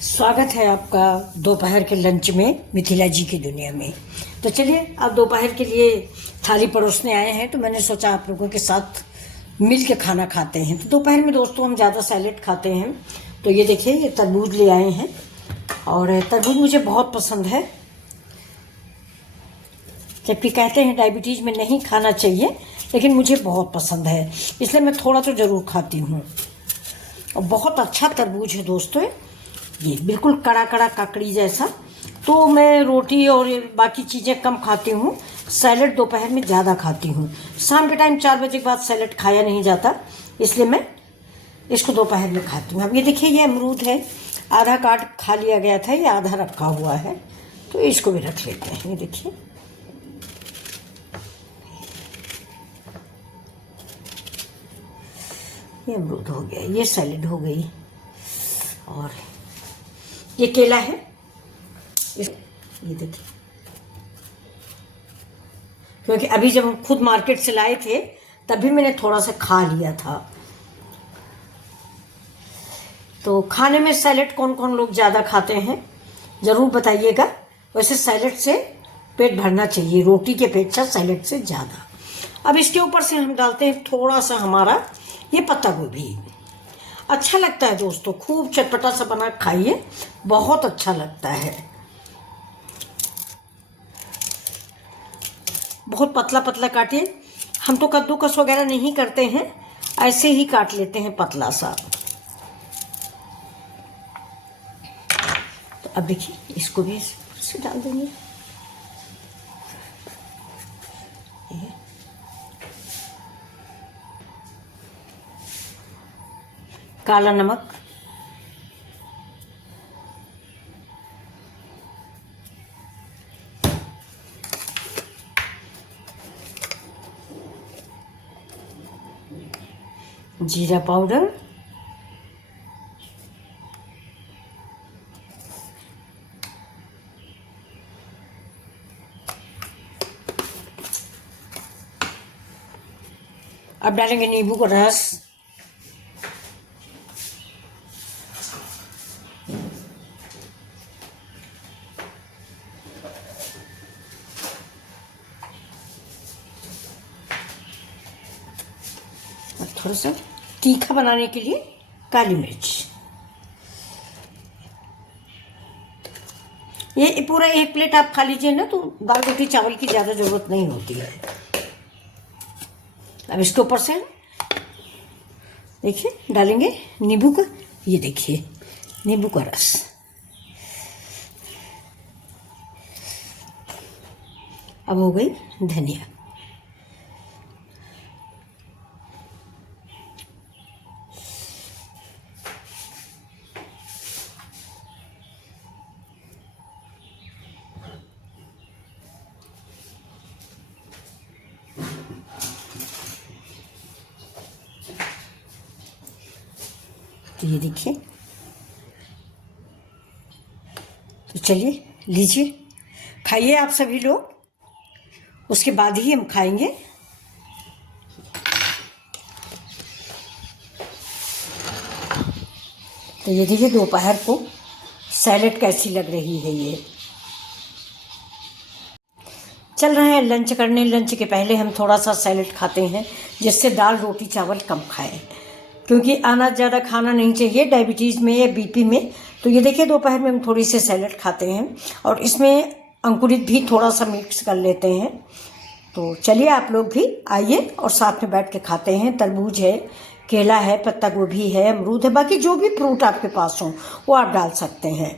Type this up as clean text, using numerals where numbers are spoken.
स्वागत है आपका दोपहर के लंच में मिथिला जी की दुनिया में। तो चलिए, आप दोपहर के लिए थाली परोसने आए हैं तो मैंने सोचा आप लोगों के साथ मिल के खाना खाते हैं। तो दोपहर में दोस्तों हम ज़्यादा सैलेड खाते हैं। तो ये देखिए, ये तरबूज ले आए हैं और तरबूज मुझे बहुत पसंद है, जबकि कहते हैं डायबिटीज़ में नहीं खाना चाहिए, लेकिन मुझे बहुत पसंद है, इसलिए मैं थोड़ा तो ज़रूर खाती हूँ। और बहुत अच्छा तरबूज है दोस्तों, ये बिल्कुल कड़ा कड़ा काकड़ी जैसा। तो मैं रोटी और बाकी चीज़ें कम खाती हूँ, सैलड दोपहर में ज़्यादा खाती हूँ। शाम के टाइम 4 बजे के बाद सैलड खाया नहीं जाता, इसलिए मैं इसको दोपहर में खाती हूँ। अब ये देखिए, ये अमरूद है, आधा काट खा लिया गया था, ये आधा रखा हुआ है, तो इसको भी रख लेते हैं। ये देखिए, ये अमरूद हो गया, ये सैलड हो गई। और ये केला है, ये देखिए, क्योंकि अभी जब हम खुद मार्केट से लाए थे तभी मैंने थोड़ा सा खा लिया था। तो खाने में सैलेड कौन कौन लोग ज़्यादा खाते हैं ज़रूर बताइएगा। वैसे सैलेड से पेट भरना चाहिए, रोटी के पेट से सैलेड से ज़्यादा। अब इसके ऊपर से हम डालते हैं थोड़ा सा हमारा ये पत्ता गोभी। अच्छा लगता है दोस्तों, खूब चटपटा सा बना खाइए, बहुत अच्छा लगता है। बहुत पतला पतला काटिए, हम तो कद्दूकस वगैरह नहीं करते हैं, ऐसे ही काट लेते हैं पतला सा। तो अब देखिए, इसको भी इसे डाल देंगे। काला नमक, जीरा पाउडर, अब डालेंगे नींबू का रस, थोड़ा सा तीखा बनाने के लिए काली मिर्च। ये पूरा 1 प्लेट आप खा लीजिए ना, तो दाल रोटी चावल की ज़्यादा ज़रूरत नहीं होती है। अब इसके ऊपर से देखिए डालेंगे नींबू का, ये देखिए नींबू का रस। अब हो गई धनिया। तो ये देखिए, तो चलिए लीजिए, खाइए आप सभी लोग, उसके बाद ही हम खाएंगे। तो ये देखिए, दोपहर को सैलेड कैसी लग रही है। ये चल रहे हैं लंच करने, लंच के पहले हम थोड़ा सा सैलेड खाते हैं, जिससे दाल रोटी चावल कम खाएं, क्योंकि अनाज ज़्यादा खाना नहीं चाहिए डायबिटीज़ में या बीपी में। तो ये देखिए, दोपहर में हम थोड़ी सी सैलेड खाते हैं और इसमें अंकुरित भी थोड़ा सा मिक्स कर लेते हैं। तो चलिए आप लोग भी आइए और साथ में बैठ के खाते हैं। तरबूज है, केला है, पत्ता गोभी है, अमरूद है, बाकी जो भी फ्रूट आपके पास हो वो आप डाल सकते हैं।